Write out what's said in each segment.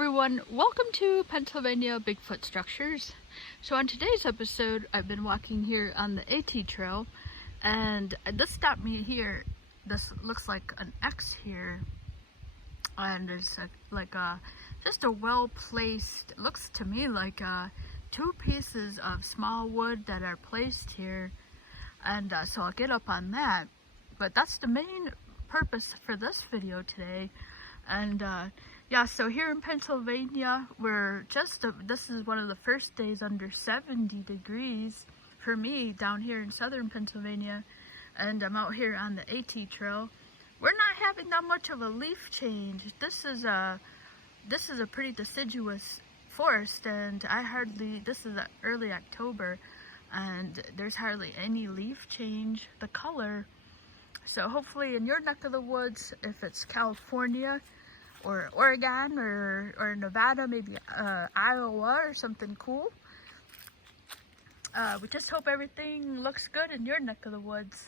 everyone, welcome to Pennsylvania Bigfoot Structures. So on today's episode, I've been walking here on the AT Trail, and this stopped me here. This looks like an X here, and there's just a well-placed, looks to me like two pieces of small wood that are placed here, and so I'll get up on that. But that's the main purpose for this video today. And yeah, so here in Pennsylvania, this is one of the first days under 70 degrees for me down here in southern Pennsylvania, and I'm out here on the AT Trail. We're not having that much of a leaf change. This is a pretty deciduous forest, and this is early October, and there's hardly any leaf change, the color. So hopefully in your neck of the woods, if it's California or Oregon or Nevada, maybe Iowa or something cool, we just hope everything looks good in your neck of the woods.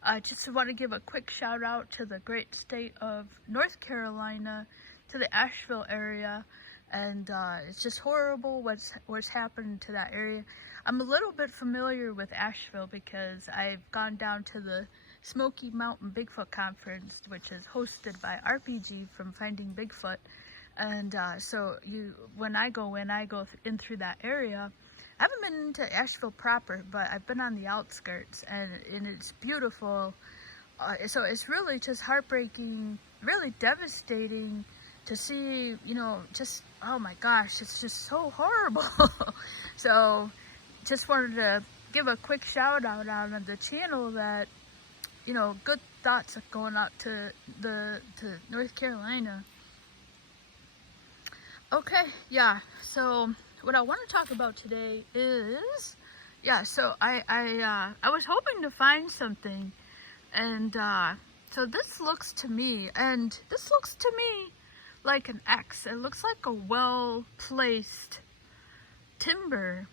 I just want to give a quick shout out to the great state of North Carolina, to the Asheville area, and it's just horrible what's happened to that area. I'm a little bit familiar with Asheville because I've gone down to the Smoky Mountain Bigfoot Conference, which is hosted by RPG from Finding Bigfoot, and so when I go in through that area. I haven't been into Asheville proper, but I've been on the outskirts, and it's beautiful. So it's really just heartbreaking, really devastating to see, just, oh my gosh, it's just so horrible. So just wanted to give a quick shout out on the channel that, good thoughts are going out to North Carolina. Okay, yeah, so what I want to talk about today is, so I was hoping to find something, and so this looks to me like an X. It looks like a well-placed timber,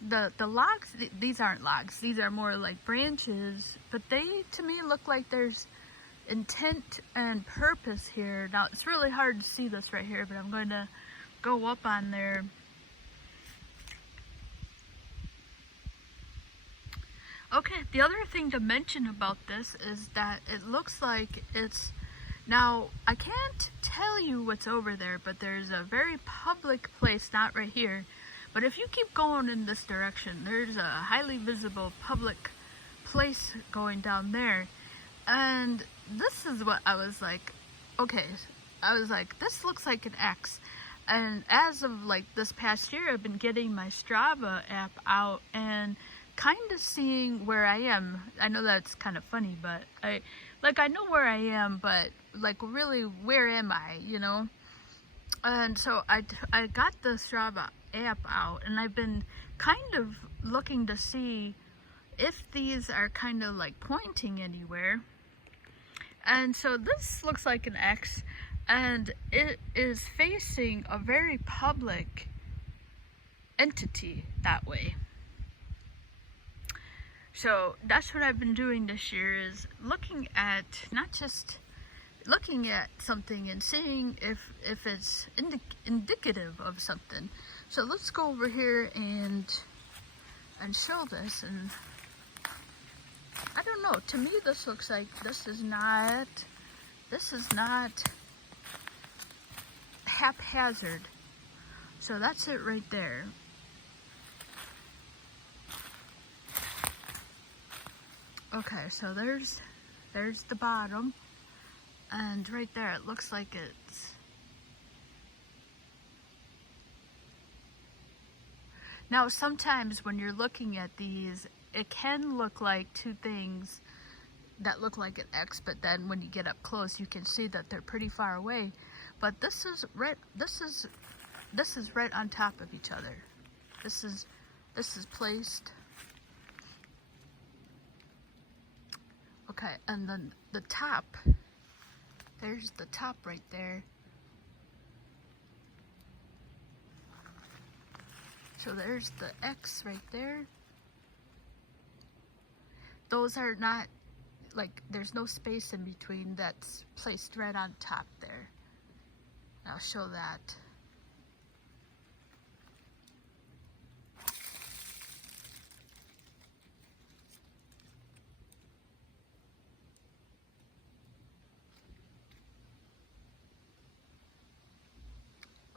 The logs, these aren't logs, these are more like branches, but they to me look like there's intent and purpose here. Now it's really hard to see this right here, but I'm going to go up on there. Okay, the other thing to mention about this is that it looks like now I can't tell you what's over there, but there's a very public place, not right here, but if you keep going in this direction, there's a highly visible public place going down there. And this is what I was like, okay, this looks like an X. And as of this past year, I've been getting my Strava app out and kind of seeing where I am. I know that's kind of funny, but I know where I am, but really, where am I, And so I got the Strava app out, and I've been kind of looking to see if these are kind of pointing anywhere. And so this looks like an X, and it is facing a very public entity that way. So that's what I've been doing this year, is looking at, not just looking at something and seeing if it's indicative of something. So let's go over here and show this. And I don't know, to me this looks like this is not haphazard. So that's it right there. Okay, so there's the bottom, and right there it looks like it's, now sometimes when you're looking at these, it can look like two things that look like an X, but then when you get up close, you can see that they're pretty far away. But this is right on top of each other. This is placed. Okay, and then the top, there's the top right there. So there's the X right there. Those are not, there's no space in between, that's placed right on top there. Now show that.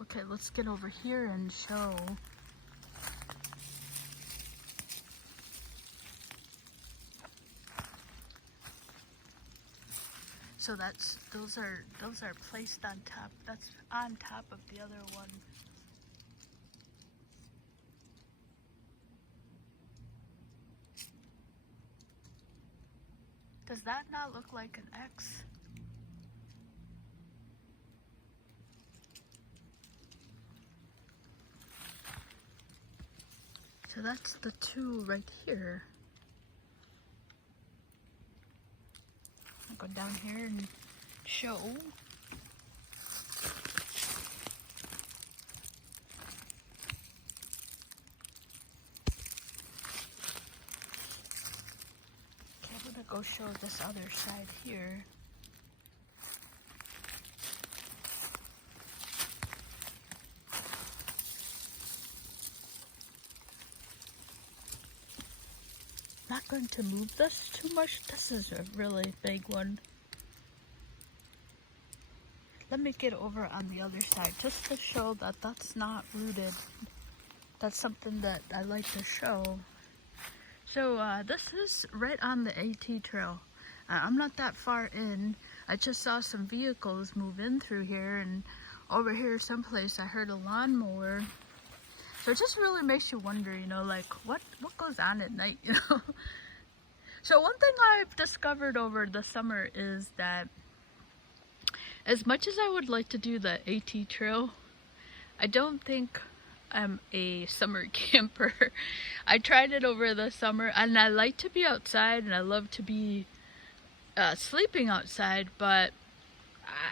Okay, let's get over here and show. So those are placed on top. That's on top of the other one. Does that not look like an X? So that's the two right here. I'll go down here and show. Okay, I'm gonna go show this other side here. Not going to move this too much. This is a really big one. Let me get over on the other side just to show that that's not rooted. That's something that I like to show. So this is right on the AT trail. I'm not that far in. I just saw some vehicles move in through here, and over here someplace I heard a lawnmower. So it just really makes you wonder, you know, like what goes on at night, you know? So one thing I've discovered over the summer is that as much as I would like to do the AT trail, I don't think I'm a summer camper. I tried it over the summer, and I like to be outside, and I love to be sleeping outside, but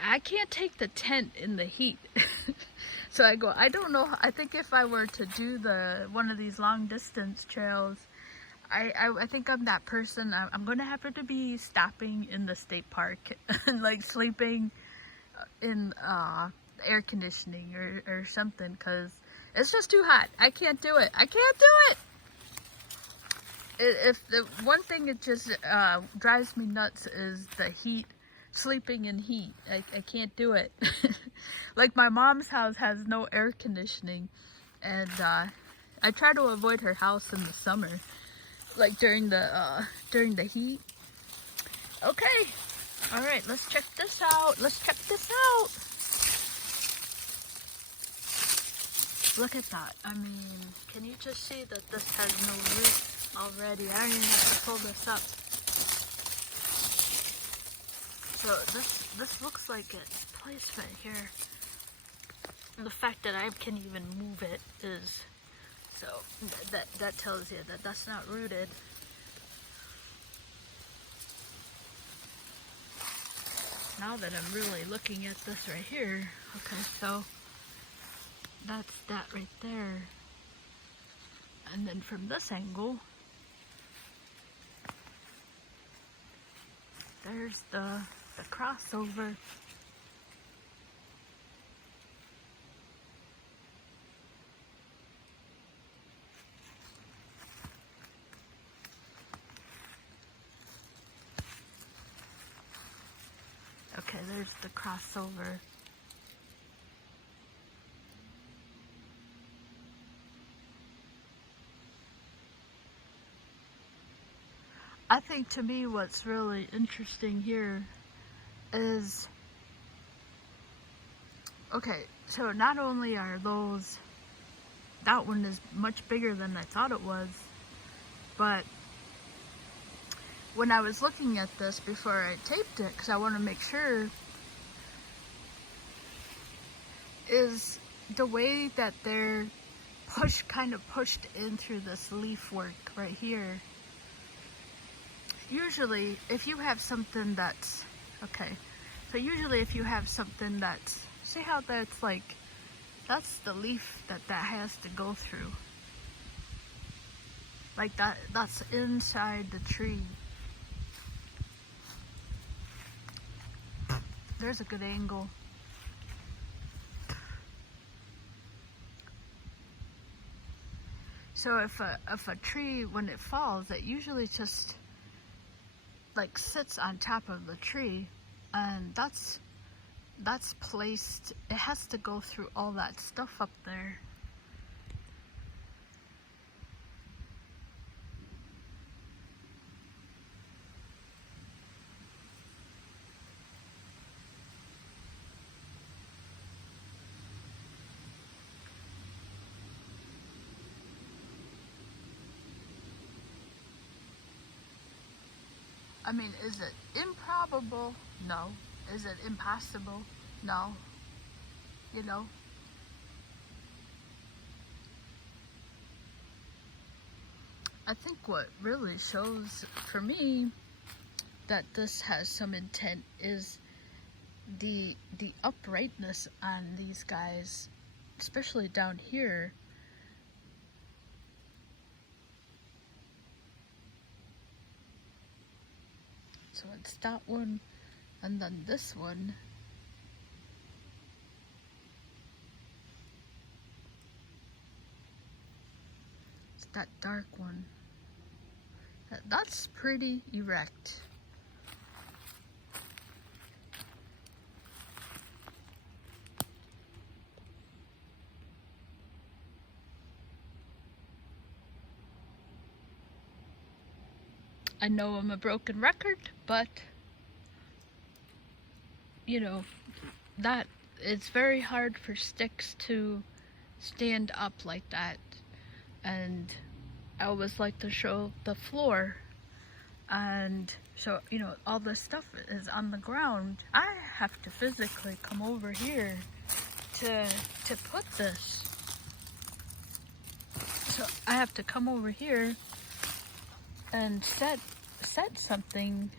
I can't take the tent in the heat. So I go, I don't know, I think if I were to do one of these long distance trails, I think I'm that person. I'm going to have to be stopping in the state park and like sleeping in air conditioning or something, because it's just too hot. I can't do it. I can't do it! If the one thing it just drives me nuts is the heat. Sleeping in heat. I can't do it. Like my mom's house has no air conditioning, and I try to avoid her house in the summer, like during the heat. Okay, all right, let's check this out. Let's check this out. Look at that. I mean, can you just see that this has no roots already? I don't even have to pull this up. So this looks like it's placed right here. And the fact that I can even move it is, so that tells you that that's not rooted. Now that I'm really looking at this right here, okay, so that's that right there. And then from this angle, there's the crossover. Okay, there's the crossover. I think to me what's really interesting here is, okay, so not only are those, that one is much bigger than I thought it was, but when I was looking at this before I taped it, because I want to make sure, is the way that they're kind of pushed in through this leaf work right here. Usually, if you have something that's, okay, so usually if you have something that's, see how that's like, that's the leaf that has to go through. Like that's inside the tree. There's a good angle. So if a tree, when it falls, it usually just like sits on top of the tree, and that's placed, it has to go through all that stuff up there. I mean, is it improbable? No. Is it impossible? No. You know? I think what really shows for me that this has some intent is the uprightness on these guys, especially down here. So it's that one, and then this one. It's that dark one. That's pretty erect. I know I'm a broken record, but you know, that it's very hard for sticks to stand up like that. And I always like to show the floor, and so, you know, all this stuff is on the ground. I have to physically come over here to put this. So I have to come over here and set something.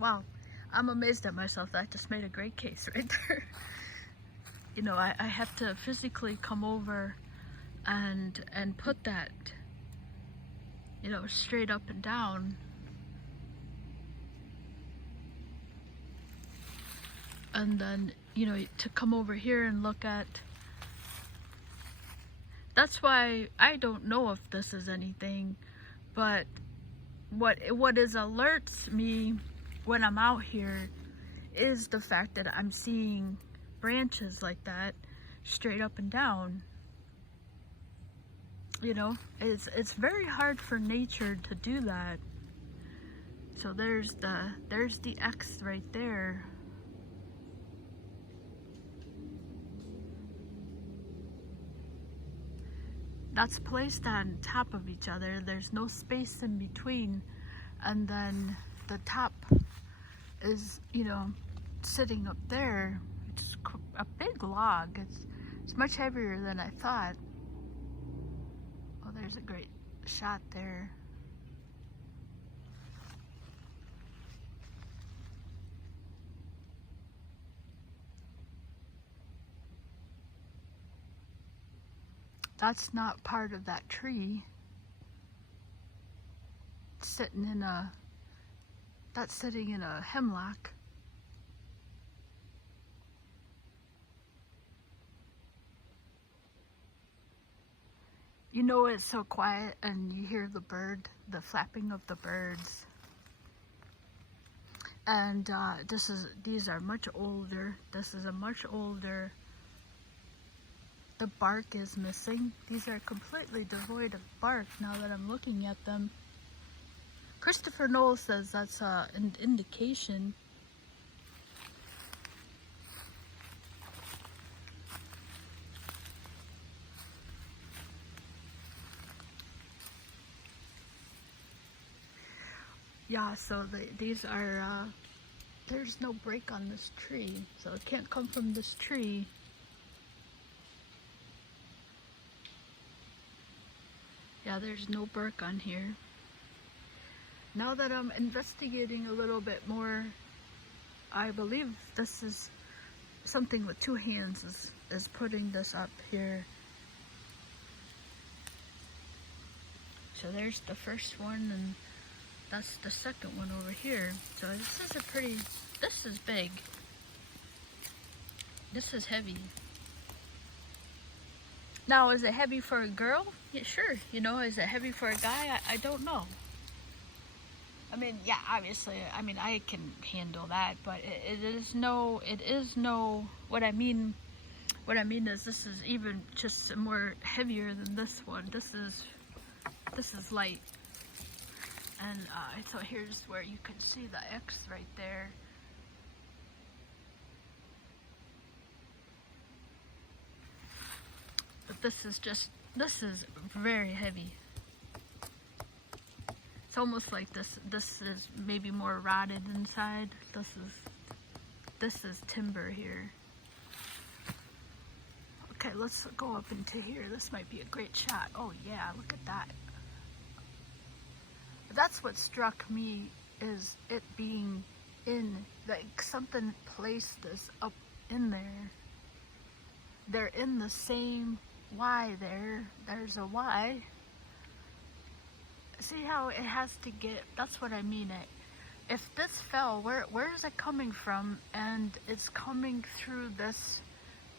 Wow, I'm amazed at myself. That just made a great case right there. You know, I have to physically come over and put that, you know, straight up and down. And then, you know, to come over here and look at. That's why I don't know if this is anything, but what is alerts me when I'm out here is the fact that I'm seeing branches like that straight up and down. You know, it's very hard for nature to do that. So there's the X right there. That's placed on top of each other. There's no space in between, and then the top is, you know, sitting up there. It's a big log. It's much heavier than I thought. Oh, there's a great shot there. That's not part of that tree. It's sitting in a, that's sitting in a hemlock. You know, it's so quiet and you hear the flapping of the birds. And these are much older. This is a much older. The bark is missing. These are completely devoid of bark now that I'm looking at them. Christopher Noel says that's an indication. Yeah, so these are, there's no break on this tree, so it can't come from this tree. Yeah, there's no bark on here. Now that I'm investigating a little bit more, I believe this is something with two hands is putting this up here. So there's the first one, and that's the second one over here. So this is a pretty this is big. This is heavy. Now, is it heavy for a girl? Yeah, sure. You know, is it heavy for a guy? I don't know. I mean, yeah, obviously, I mean, I can handle that, but it is no, what I mean is this is even just more heavier than this one. This is light. And so here's where you can see the X right there. But this is very heavy. It's almost like this is maybe more rotted inside. This is timber here. Okay, let's go up into here. This might be a great shot. Oh yeah, look at that. That's what struck me, is it being in, like something placed this up in there. They're in the same Y there. There's a Y. See how it has to get, that's what I mean. If this fell, where is it coming from? And it's coming through this,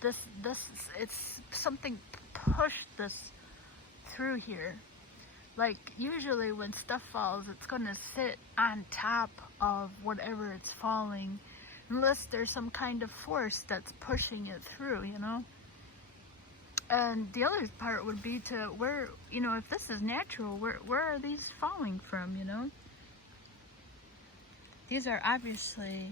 it's something pushed this through here. Like usually when stuff falls, it's gonna sit on top of whatever it's falling, unless there's some kind of force that's pushing it through, you know? And the other part would be to where, you know, if this is natural, where are these falling from, you know? These are obviously,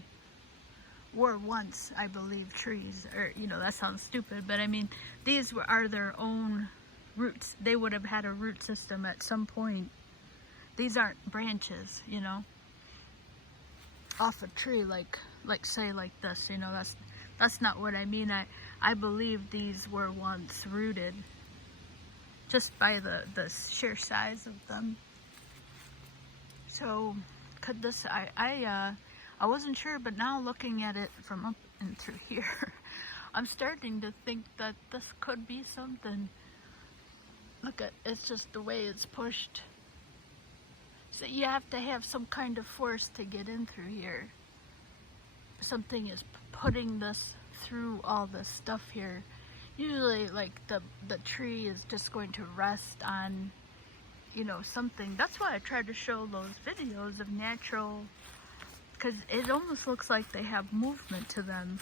were once, I believe, trees, or, you know, that sounds stupid, but I mean, these are their own roots. They would have had a root system at some point. These aren't branches, you know, off a tree, like say like this, you know, that's not what I mean. I believe these were once rooted, just by the sheer size of them. So could this, I wasn't sure, but now looking at it from up and through here, I'm starting to think that this could be something. Look at, it's just the way it's pushed. So you have to have some kind of force to get in through here. Something is putting this through all this stuff here. Usually like the tree is just going to rest on, you know, something. That's why I tried to show those videos of natural, because it almost looks like they have movement to them.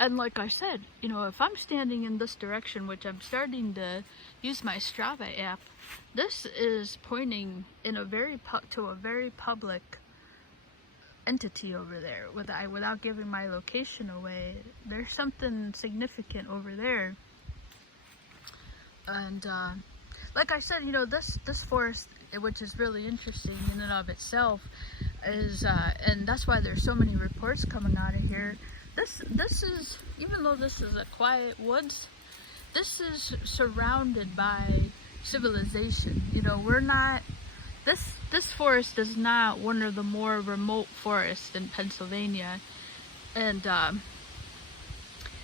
And like I said, you know, if I'm standing in this direction, which I'm starting to use my Strava app, this is pointing in a to a very public entity over there. Without giving my location away, there's something significant over there. And like I said, you know, this forest, which is really interesting in and of itself, is and that's why there's so many reports coming out of here. This is, even though this is a quiet woods, this is surrounded by civilization. You know, we're not, this forest is not one of the more remote forests in Pennsylvania. And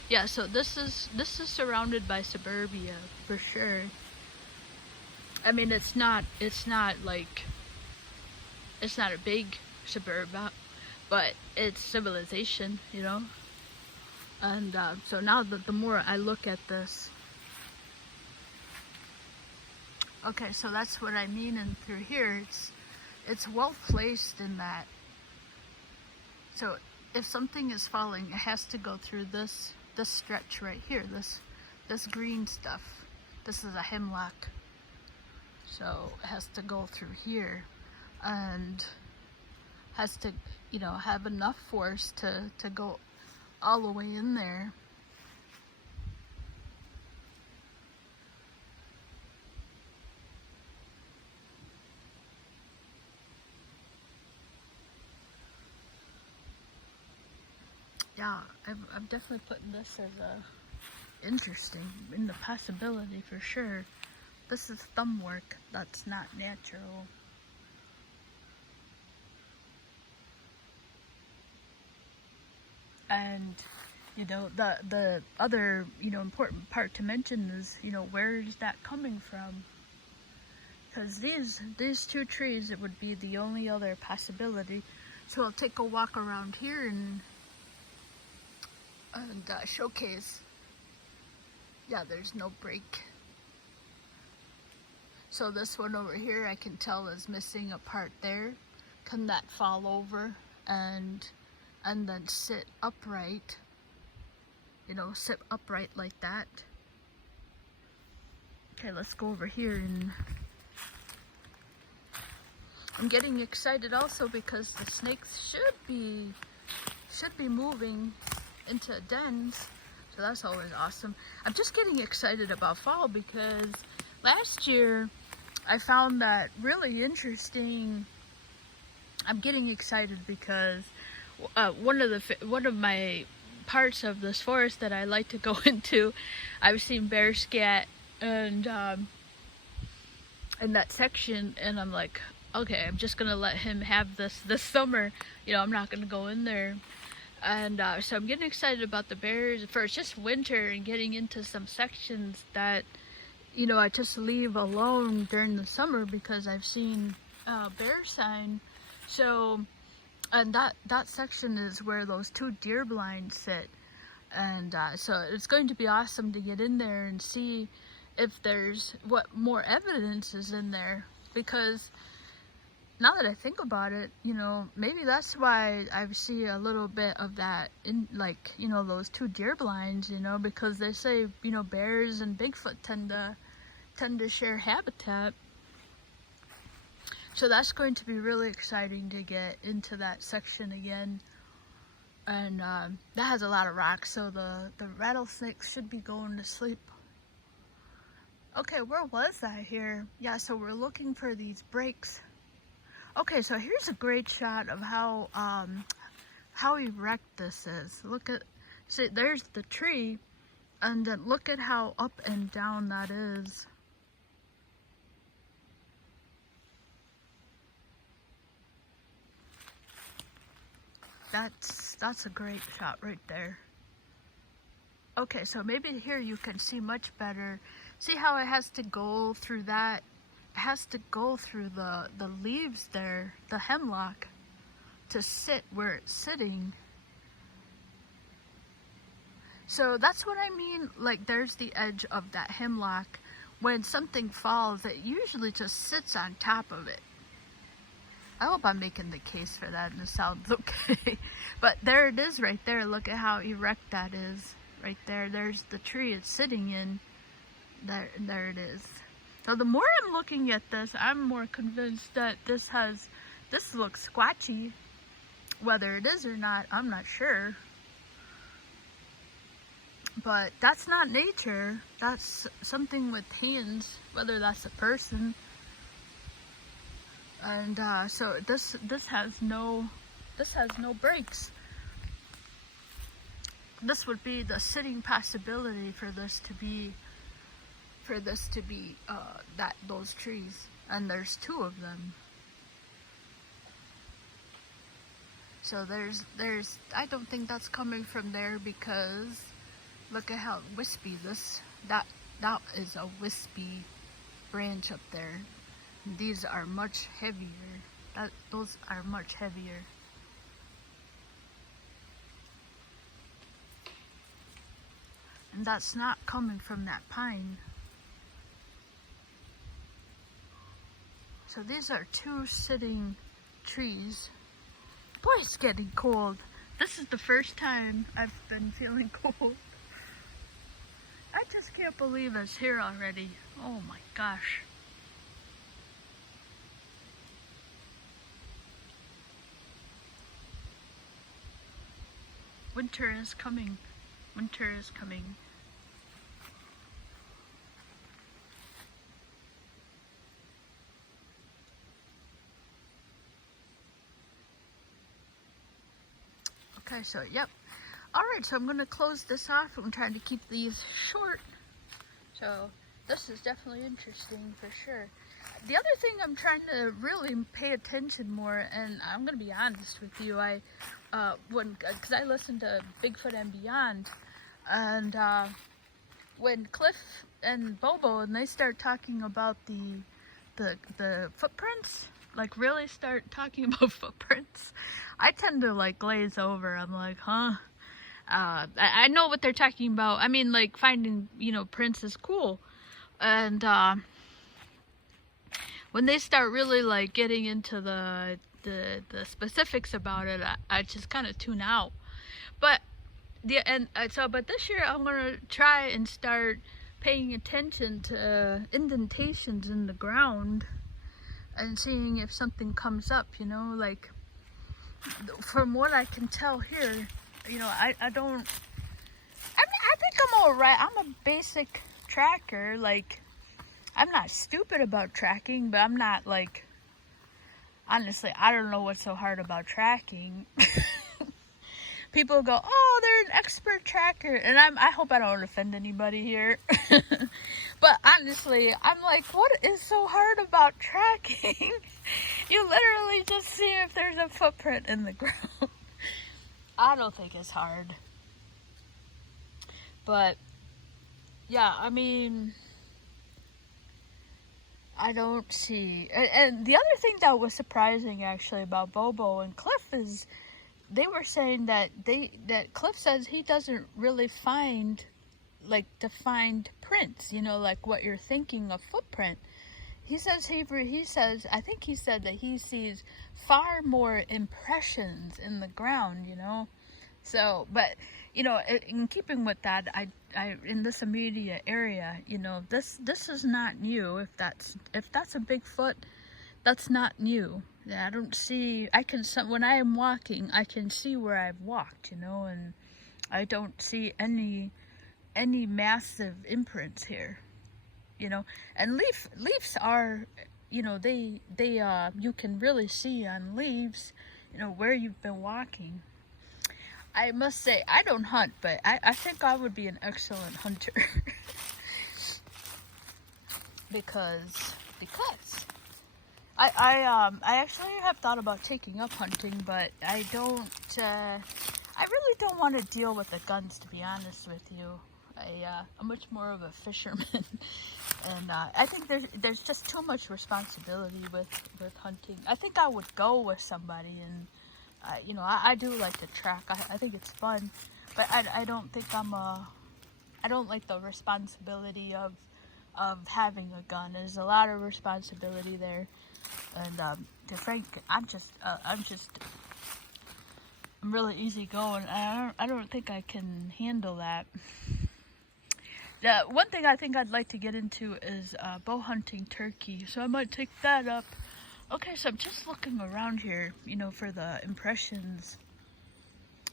yeah, so this is surrounded by suburbia for sure. I mean, it's not like, it's not a big suburb, but it's civilization, you know. And so now the more I look at this, okay, so that's what I mean. And through here, it's well placed in that. So if something is falling, it has to go through this stretch right here, this green stuff. This is a hemlock, so it has to go through here, and has to, you know, have enough force to go all the way in there. Yeah, I'm definitely putting this as a interesting, in the possibility for sure. This is thumb work that's not natural. And, you know, the other, you know, important part to mention is, you know, where is that coming from? because these two trees, it would be the only other possibility. So I'll take a walk around here and showcase. Yeah, there's no break. So this one over here, I can tell is missing a part there. Can that fall over and then sit upright? You know, sit upright like that. Okay, let's go over here, and I'm getting excited also because the snakes should be moving into dens, so that's always awesome. I'm just getting excited about fall because last year I found that really interesting. I'm getting excited because one of my parts of this forest that I like to go into, I've seen bear scat and in that section, and I'm like, okay, I'm just gonna let him have this summer. You know, I'm not gonna go in there. And so I'm getting excited about the bears for it's just winter and getting into some sections that, you know, I just leave alone during the summer because I've seen bear sign. So, and that section is where those two deer blinds sit. And so it's going to be awesome to get in there and see if there's what more evidence is in there, because now that I think about it, you know, maybe that's why I see a little bit of that in, like, you know, those two deer blinds, you know, because they say, you know, bears and Bigfoot tend to share habitat. So that's going to be really exciting to get into that section again. And that has a lot of rocks, so the rattlesnakes should be going to sleep. Okay, where was I here? Yeah, so we're looking for these breaks. Okay, so here's a great shot of how erect this is. Look at, see, there's the tree, and then look at how up and down that is. That's a great shot right there. Okay, so maybe here you can see much better. See how it has to go through that? It has to go through the leaves there, the hemlock, to sit where it's sitting. So that's what I mean, like there's the edge of that hemlock. When something falls, it usually just sits on top of it. I hope I'm making the case for that and it sounds okay. But there it is right there. Look at how erect that is. Right there. There's the tree it's sitting in. There it is. So the more I'm looking at this, I'm more convinced that this looks squatchy. Whether it is or not, I'm not sure. But that's not nature. That's something with hands, whether that's a person. And so this has no breaks. This would be the sitting possibility for this to be those trees, and there's two of them. So there's I don't think that's coming from there, because look at how wispy that is a wispy branch up there. These are much heavier. Those are much heavier. And that's not coming from that pine. So these are two sitting trees. Boy, it's getting cold. This is the first time I've been feeling cold. I just can't believe it's here already. Oh my gosh. Winter is coming. Winter is coming. Okay, so yep. Alright, so I'm going to close this off. I'm trying to keep these short. So this is definitely interesting for sure. The other thing I'm trying to really pay attention more, and I'm going to be honest with you, because I listen to Bigfoot and Beyond, and when Cliff and Bobo, and they start talking about the footprints, like really start talking about footprints, I tend to like glaze over. I'm like, huh? I know what they're talking about. I mean, like finding, prints is cool. And when they start really like getting into the specifics about it, I just kind of tune out. But but this year I'm gonna try and start paying attention to indentations in the ground and seeing if something comes up. Like from what I can tell here, I don't. I think I'm all right. I'm a basic tracker. Like, I'm not stupid about tracking, but I'm not like. Honestly, I don't know what's so hard about tracking. People go, "Oh, they're an expert tracker," and I hope I don't offend anybody here. But honestly, I'm like, what is so hard about tracking? You literally just see if there's a footprint in the ground. I don't think it's hard. But yeah, I mean, I don't see. And the other thing that was surprising actually about Bobo and Cliff is they were saying that Cliff says he doesn't really find like defined prints, like what you're thinking of footprint. He says I think he said that he sees far more impressions in the ground, So, but in keeping with that, I in this immediate area, this is not new. If that's a Bigfoot, that's not new. I don't see. When I am walking, I can see where I've walked, and I don't see any massive imprints here, And leaves are, they you can really see on leaves, where you've been walking. I must say, I don't hunt, but I think I would be an excellent hunter. because I actually have thought about taking up hunting, but I don't, I really don't want to deal with the guns, to be honest with you. I'm much more of a fisherman, and I think there's just too much responsibility with hunting. I think I would go with somebody, and I do like to track. I think it's fun, but I don't think I don't like the responsibility of having a gun. There's a lot of responsibility there, and to Frank, I'm really easygoing. I don't think I can handle that. The one thing I think I'd like to get into is bow hunting turkey, so I might take that up. Okay, so I'm just looking around here, for the impressions.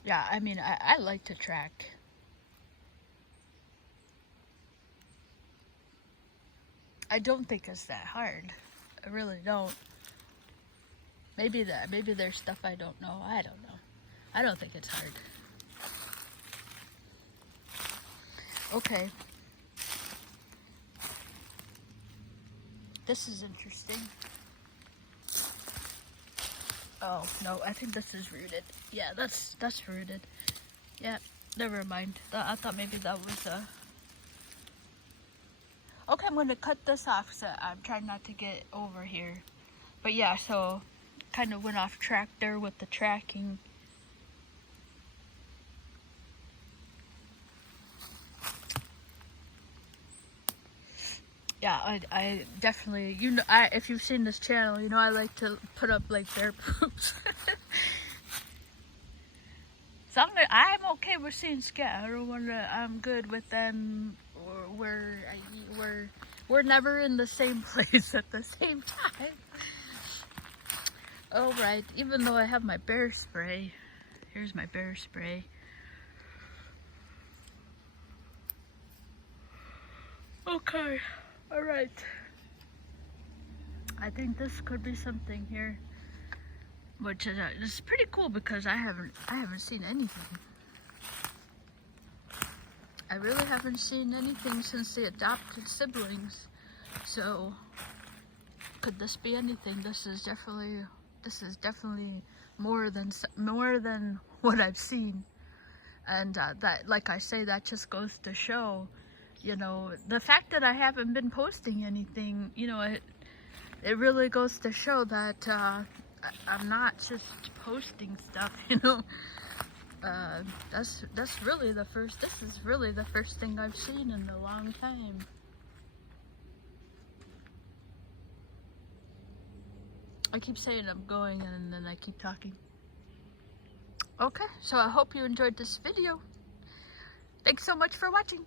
Yeah, I mean, I like to track. I don't think it's that hard. I really don't. Maybe there's stuff I don't know. I don't know. I don't think it's hard. Okay. This is interesting. Oh, no, I think this is rooted. Yeah, that's rooted. Yeah, never mind. I thought maybe that was a... Okay, I'm going to cut this off, so I'm trying not to get over here. But yeah, so kind of went off track there with the tracking. Yeah, I definitely, if you've seen this channel, I like to put up like bear poops. So I'm okay with seeing scat. I'm good with them. We're never in the same place at the same time. All right, even though I have my bear spray. Here's my bear spray. Okay. All right. I think this could be something here, which is it's pretty cool because I haven't seen anything. I really haven't seen anything since the adopted siblings. So, could this be anything? This is definitely more than what I've seen, and that, like I say, that just goes to show. The fact that I haven't been posting anything, it really goes to show that I'm not just posting stuff, you know. That's really the first. This is really the first thing I've seen in a long time. I keep saying I'm going and then I keep talking. Okay, so I hope you enjoyed this video. Thanks so much for watching.